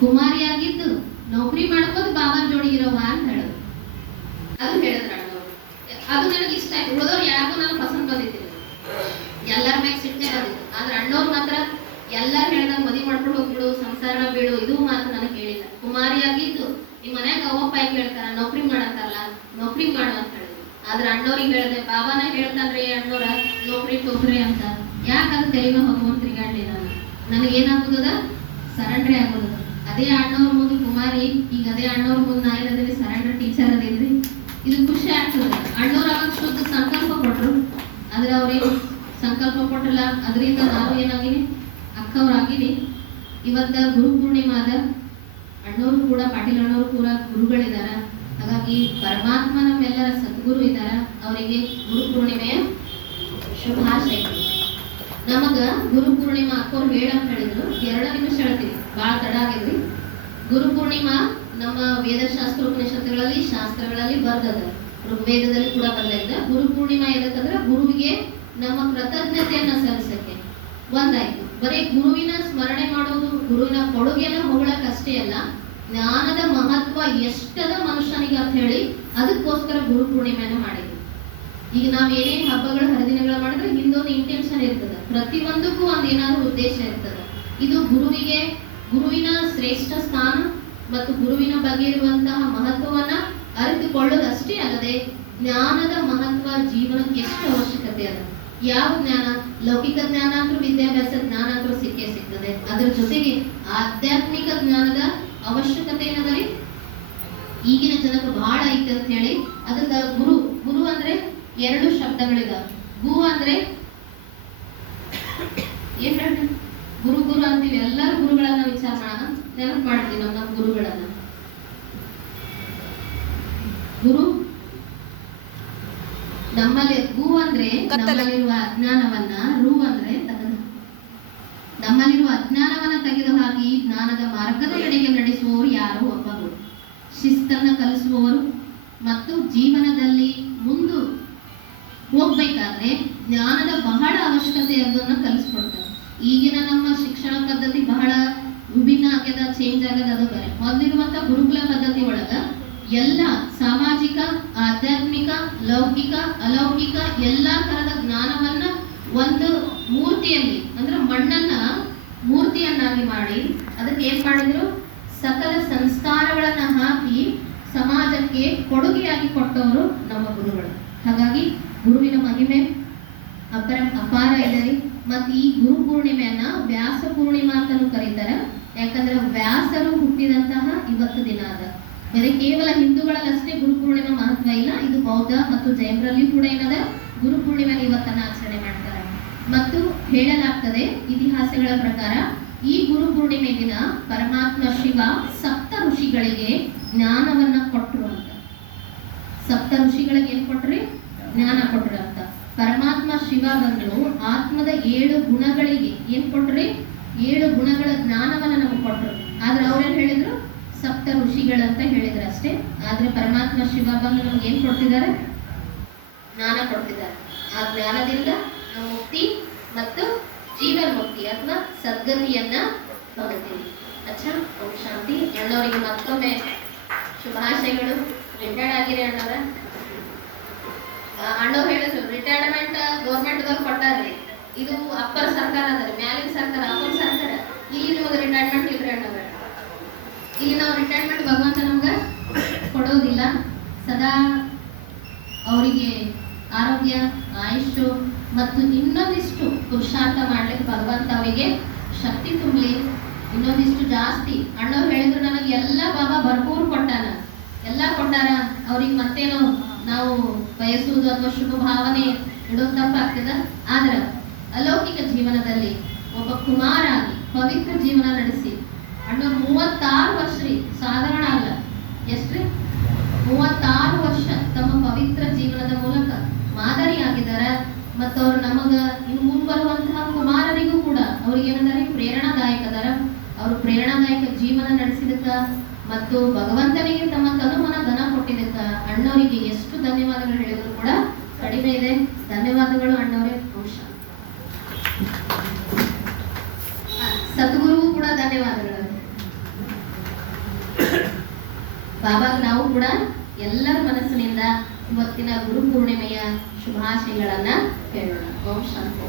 ಕುಮಾರಿಯಾಗಿದ್ದು ನೌಕರಿ ಮಾಡ್ಕೋದು ಬಾಬಾ ಜೋಡಿ ಇರೋವ ಅಂತ ಹೇಳೋದು. ಅದು ಹೇಳಿದ್ರ ಅಣ್ಣವ್ರು. ಅದು ನನಗೆ ಇಷ್ಟ ಆಯ್ತು. ಉಳಿದವ್ರು ಯಾರಿಗೂ ನಾನು ಪಸಂದ್ ಬಂದಿದ್ದಿಲ್ಲ, ಎಲ್ಲರ ಮ್ಯಾಗ ಸಿಟ್ಟೆ ಬಂದಿತ್ತು. ಆದ್ರೆ ಅಣ್ಣವ್ರು ಮಾತ್ರ ಎಲ್ಲರೂ ಹೇಳ್ದಂಗೆ ಮದುವೆ ಮಾಡ್ಕೊಂಡು ಹೋಗ್ಬಿಡು, ಸಂಸಾರ ಬೀಳು, ಇದು ಮಾತ್ರ ನನಗೆ ಹೇಳಿಲ್ಲ. ಕುಮಾರಿಯಾಗಿದ್ದು ನಿಮ್ಮ ಮನ್ಯಾಗ ಅವ್ವಪ್ಪ ಕೇಳ್ತಾರ, ನೌಕರಿ ಮಾಡಂತಾರಲ್ಲ, ನೌಕರಿ ಮಾಡು ಅಂತ ಹೇಳಿದ್ರು. ಆದ್ರೆ ಅಣ್ಣವ್ರಿಗೆ ಹೇಳಿದೆ, ಬಾಬಾನ ಹೇಳ್ತಾನ್ರಿ ಅಣ್ಣವ್ರ ನೌಕರಿ ತೋಗ್ರಿ ಅಂತ. ಯಾಕಂದ್ರೆ ತೆಲಿನ ಹೋಗುವಂತ ತಿರುಗಾಡ್ಲಿ ನನಗೇನಾಗ್ತದ, ಸರೆಂಡ್ರಿ ಆಗೋದು. ಅದೇ ಅಣ್ಣವ್ರ ಮುಂದೆ ಕುಮಾರಿ, ಈಗ ಅದೇ ಅಣ್ಣವ್ರ ಮುಂದೆ ನಾ ಏನದೀನಿ, ಸರೆಂಡರ್ ಟೀಚರ್ ಅದೇನ್ರಿ. ಇದು ಖುಷಿ ಆಗ್ತದೆ. ಅಣ್ಣವ್ರು ಅವಾಗ ಶುದ್ಧ ಸಂಕಲ್ಪ ಕೊಟ್ರು, ಆದ್ರೆ ಅವ್ರೇನು ಸಂಕಲ್ಪ ಕೊಟ್ಟಲ್ಲ. ಅದರಿಂದ ನಾನು ಏನಾಗಿನಿ, ಅಕ್ಕವ್ರಾಗಿನಿ. ಇವತ್ತ ಗುರು ಪೂರ್ಣಿಮಾದ ಅಣ್ಣವರು ಕೂಡ, ಪಾಟೀಲ್ ಅಣ್ಣವರು ಕೂಡ ಗುರುಗಳಿದಾರ. ಹಾಗಾಗಿ ಪರಮಾತ್ಮ ನಮ್ಮೆಲ್ಲರ ಸದ್ಗುರು ಇದ್ದಾರ. ಅವರಿಗೆ ಗುರು ಪೂರ್ಣಿಮೆಯ ಶುಭಾಶಯಗಳು. ನಮಗ ಗುರು ಪೂರ್ಣಿಮಾ ಅಕ್ಕವ್ರು ಹೇಳಂತ ಹೇಳಿದ್ರು. 2 ನಿಮಿಷ ಹೇಳ್ತೀವಿ, ಬಹಳ ತಡ ಆಗಿದ್ರಿ. ಗುರು ಪೂರ್ಣಿಮಾ ನಮ್ಮ ವೇದಶಾಸ್ತ್ರ ಉಪನಿಷತ್ತುಗಳಲ್ಲಿ ಶಾಸ್ತ್ರಗಳಲ್ಲಿ ಬರ್ದದ, ಋಗ್ವೇದದಲ್ಲಿ ಕೂಡ ಬರ್ಲಿದೆ. ಗುರು ಪೂರ್ಣಿಮಾ ಎದಕ್ಕಂದ್ರೆ ಗುರುವಿಗೆ ನಮ್ಮ ಕೃತಜ್ಞತೆಯನ್ನ ಸಲ್ಲಿಸಕ್ಕೆ ಒಂದಾಯ್ತು. ಬರೀ ಗುರುವಿನ ಸ್ಮರಣೆ ಮಾಡೋದು, ಗುರುವಿನ ಕೊಡುಗೆನ ಹೊಗಳಕ್ ಅಷ್ಟೇ ಅಲ್ಲ, ಜ್ಞಾನದ ಮಹತ್ವ ಎಷ್ಟದ ಮನುಷ್ಯನಿಗೆ ಅಂತ ಹೇಳಿ ಅದಕ್ಕೋಸ್ಕರ ಗುರು ಪೂರ್ಣಿಮೆಯನ್ನು ಮಾಡಿದ್ವಿ. ಈಗ ನಾವ್ ಏನೇನ್ ಹಬ್ಬಗಳ ಹರಿದಿನಗಳ ಮಾಡಿದ್ರೆ ಹಿಂದೊಂದು ಇಂಟೆನ್ಷನ್ ಇರ್ತದೆ, ಪ್ರತಿಯೊಂದಕ್ಕೂ ಒಂದ್ ಏನಾದ್ರು ಉದ್ದೇಶ ಇರ್ತದೆ. ಇದು ಗುರುವಿನ ಶ್ರೇಷ್ಠ ಸ್ಥಾನ ಮತ್ತು ಗುರುವಿನ ಬಗ್ಗೆ ಇರುವಂತಹ ಮಹತ್ವವನ್ನ ಅರಿತುಕೊಳ್ಳೋದಷ್ಟೇ ಅಲ್ಲದೆ ಜ್ಞಾನದ ಮಹತ್ವ ಜೀವನಕ್ಕೆ ಎಷ್ಟು ಅವಶ್ಯಕತೆ ಅದ. ಯಾವ ಜ್ಞಾನ, ಲೌಕಿಕ ಜ್ಞಾನ ಅಂದ್ರೂ ವಿದ್ಯಾಭ್ಯಾಸ ಜ್ಞಾನ ಅಂದ್ರೂ ಸಿಕ್ಕೇ ಸಿಗ್ತದೆ. ಅದ್ರ ಜೊತೆಗೆ ಆಧ್ಯಾತ್ಮಿಕ ಜ್ಞಾನದ ಅವಶ್ಯಕತೆ ಏನದರಿ ಈಗಿನ ಜನಕ್ಕೆ ಬಹಳ ಐತೆ ಅಂತ ಹೇಳಿ ಅದಕ್ಕೆ ಗುರು ಅಂದ್ರೆ 2 ಶಬ್ದಗಳಿದಾವೆ. ಗು ಅಂದ್ರೆ ಏನ್ ಹೇಳಿ, ಗುರು ಅಂತೀವಿ. ಎಲ್ಲರೂ ಗುರುಗಳನ್ನ ವಿಚಾರ ಮಾಡೋಣ, ನೆನಪು ಮಾಡ್ತೀವಿ ನಮ್ಮ ಗುರುಗಳನ್ನ. ಗುರು ನಮ್ಮಲ್ಲಿ, ಗು ಅಂದ್ರೆ ನಮ್ಮಲ್ಲಿರುವ ಅಜ್ಞಾನವನ್ನ, ರು ಅಂದ್ರೆ ನಮ್ಮಲ್ಲಿರುವ ಅಜ್ಞಾನವನ್ನ ತೆಗೆದು ಹಾಕಿ ಜ್ಞಾನದ ಮಾರ್ಗದ ಎಡೆಗೆ ನಡೆಸುವವರು ಯಾರು? ಒಬ್ಬ ಗುರು. ಶಿಸ್ತನ್ನ ಕಲಿಸುವವರು ಮತ್ತು ಜೀವನದಲ್ಲಿ ಮುಂದೆ ಹೋಗ್ಬೇಕಾದ್ರೆ ಜ್ಞಾನದ ಬಹಳ ಅವಶ್ಯಕತೆ ಅದನ್ನ ಕಲಿಸ್ಕೊಡ್ತಾರೆ. ಈಗಿನ ನಮ್ಮ ಶಿಕ್ಷಣ ಪದ್ಧತಿ ಬಹಳ ವಿಭಿನ್ನ ಆಗ್ಯದ, ಚೇಂಜ್ ಆಗದ. ಅದು ಬೇರೆ. ಮೊದಲಿರುವಂತ ಗುರುಕುಲ ಪದ್ಧತಿ ಒಳಗ ಎಲ್ಲ ಸಾಮಾಜಿಕ, ಆಧ್ಯಾತ್ಮಿಕ, ಲೌಕಿಕ, ಅಲೌಕಿಕ ಎಲ್ಲಾ ತರದ ಜ್ಞಾನವನ್ನ ಒಂದು ಮೂರ್ತಿಯಲ್ಲಿ, ಅಂದ್ರೆ ಮಣ್ಣನ್ನ ಮೂರ್ತಿಯನ್ನಾಗಿ ಮಾಡಿ ಅದಕ್ಕೆ ಏನ್ ಮಾಡಿದ್ರು, ಸಕಲ ಸಂಸ್ಕಾರಗಳನ್ನ ಹಾಕಿ ಸಮಾಜಕ್ಕೆ ಕೊಡುಗೆಯಾಗಿ ಕೊಟ್ಟವರು ನಮ್ಮ ಗುರುಗಳು. ಹಾಗಾಗಿ ಗುರುವಿನ ಮಹಿಮೆ ಅಪಾರ ಇದೆ. ಮತ್ತೆ ಈ ಗುರು ಪೂರ್ಣಿಮೆಯನ್ನ ವ್ಯಾಸ ಪೂರ್ಣಿಮಾ ಅಂತಾನೂ ಕರೀತಾರೆ. ಯಾಕಂದ್ರೆ ವ್ಯಾಸರು ಹುಟ್ಟಿದಂತಹ ಇವತ್ತು ದಿನ ಅದ. ಬರೀ ಕೇವಲ ಹಿಂದೂಗಳಲ್ಲಷ್ಟೇ ಗುರು ಪೂರ್ಣಿಮಾ ಮಹತ್ವ ಇಲ್ಲ, ಇದು ಬೌದ್ಧ ಮತ್ತು ಜೈನರಲ್ಲಿ ಕೂಡ ಏನದ, ಗುರು ಪೂರ್ಣಿಮೆ ಇವತ್ತನ್ನ ಆಚರಣೆ ಮಾಡ್ತಾರೆ. ಮತ್ತು ಹೇಳಲಾಗ್ತದೆ ಇತಿಹಾಸಗಳ ಪ್ರಕಾರ ಈ ಗುರು ಪೂರ್ಣಿಮೆ ದಿನ ಪರಮಾತ್ಮ ಶಿವ 7 ಋಷಿಗಳಿಗೆ ಜ್ಞಾನವನ್ನ ಕೊಟ್ಟರು ಅಂತ. 7 ಋಷಿಗಳಿಗೆ ಏನ್ ಕೊಟ್ರಿ? ಜ್ಞಾನ ಕೊಟ್ರು ಅಂತ. ಪರಮಾತ್ಮ ಶಿವ ಬಂದ್ರು ಆತ್ಮದ 7 ಗುಣಗಳಿಗೆ ಏನ್ ಕೊಟ್ರಿ? 7 ಗುಣಗಳ ಜ್ಞಾನವನ್ನ ನಮಗೆ ಕೊಟ್ರು. ಆದ್ರೆ ಅವ್ರೇನ್ ಹೇಳಿದ್ರು? 7 ಋಷಿಗಳಂತ ಹೇಳಿದ್ರು ಅಷ್ಟೇ. ಆದ್ರೆ ಪರಮಾತ್ಮ ಶಿವ ಬಂದು ನಮ್ಗೆ ಏನ್ ಕೊಡ್ತಿದ್ದಾರೆ? ಜ್ಞಾನ ಕೊಡ್ತಿದ್ದಾರೆ. ಆ ಜ್ಞಾನದಿಂದ ನಾವು ಮುಕ್ತಿ ಮತ್ತು ಜೀವನ ಮುಕ್ತಿ ಅಥವಾ ಸದ್ಗತಿಯನ್ನ ತಗೋತೀವಿ. ಅಚ್ಚಾ, ಓಂ ಶಾಂತಿ. ಅಣ್ಣವರಿಗೆ ಮತ್ತೊಮ್ಮೆ ಶುಭಾಶಯಗಳು. ರಿಟೈರ್ಡ್ ಆಗಿರಿ ಅಣ್ಣವ್ರ. ಅಣ್ಣವ್ರು ಹೇಳಿದ್ರು ರಿಟೈರ್ಮೆಂಟ್ ಗೌರ್ಮೆಂಟ್ದವ್ರು ಕೊಟ್ಟಾರ್ರಿ, ಇದು ಅಪ್ಪರ್ ಸರ್ಕಾರ ಅದ, ಮ್ಯಾಲಿನ ಸರ್ಕಾರ, ಅಪ್ಪರ್ ಸರ್ಕಾರ. ಇಲ್ಲಿ ನಿಮಗೆ ರಿಟೈರ್ಮೆಂಟ್ ಇಲ್ರಿ ಅಣ್ಣವ್ರ. ಇಲ್ಲಿ ನಾವು ರಿಟೈರ್ಮೆಂಟ್ ಭಗವಂತ ನಮ್ಗೆ ಕೊಡೋದಿಲ್ಲ. ಸದಾ ಅವರಿಗೆ ಆರೋಗ್ಯ, ಆಯುಷು ಮತ್ತು ಇನ್ನೊಂದಿಷ್ಟು ಪುರುಷಾರ್ಥ ಮಾಡ್ಲಿಕ್ಕೆ ಭಗವಂತ ಅವರಿಗೆ ಶಕ್ತಿ ತುಂಬಲಿ, ಇನ್ನೊಂದಿಷ್ಟು ಜಾಸ್ತಿ. ಅಣ್ಣವ್ರು ಹೇಳಿದ್ರು ನನಗೆ ಎಲ್ಲ ಬಾಬಾ ಭರ್ಪೂರ್ ಕೊಟ್ಟಾನ, ಎಲ್ಲ ಕೊಟ್ಟಾರ. ಅವ್ರಿಗೆ ಮತ್ತೇನೋ ನಾವು ಬಯಸುವುದು ಅಥವಾ ಶುಭ ಭಾವನೆ ಇಡೋದು ತಪ್ಪಾಗ್ತದ. ಆದ್ರೆ ಅಲೌಕಿಕ ಜೀವನದಲ್ಲಿ ಒಬ್ಬ ಕುಮಾರ ಆಗಿ ಪವಿತ್ರ ಜೀವನ ನಡೆಸಿ ಅಣ್ಣವ್ರು 36 ವರ್ಷ ರೀ, ಸಾಧಾರಣ ಅಲ್ಲ. ಎಷ್ಟ್ರಿ? 36 ವರ್ಷ ತಮ್ಮ ಪವಿತ್ರ ಜೀವನದ ಮೂಲಕ ಮಾದರಿಯಾಗಿದ್ದಾರೆ. ಮತ್ತು ಅವ್ರು ನಮಗ ಇನ್ನು ಮುಂಬರುವಂತಹ ಕುಮಾರರಿಗೂ ಕೂಡ ಅವ್ರಿಗೆ ಏನಂತಾರೆ, ಪ್ರೇರಣಾದಾಯಕ ಅದಾರ. ಅವರು ಪ್ರೇರಣಾದಾಯಕ ಜೀವನ ನಡೆಸಿದಕ್ಕ ಮತ್ತು ಭಗವಂತನಿಗೆ ತಮ್ಮ ತನುಮನ ಧನ ಕೊಟ್ಟಿದ್ದಕ್ಕ ಅಣ್ಣವರಿಗೆ ಎಷ್ಟು ಧನ್ಯವಾದಗಳು ಹೇಳಿದ್ರು ಕೂಡ ಕಡಿಮೆ ಇದೆ. ಧನ್ಯವಾದಗಳು ಅಣ್ಣವರೇ. ವಂಶ ಸದ್ಗುರುಗೂ ಕೂಡ ಧನ್ಯವಾದಗಳು. ಬಾಬಾಗ ನಾವು ಕೂಡ ಎಲ್ಲರ ಮನಸ್ಸಿನಿಂದ ಇವತ್ತಿನ ಗುರು ಪೂರ್ಣಿಮೆಯ ಶುಭಾಶಯಗಳನ್ನ ಹೇಳೋಣ. ಓಂ ಶಾಂತಿ.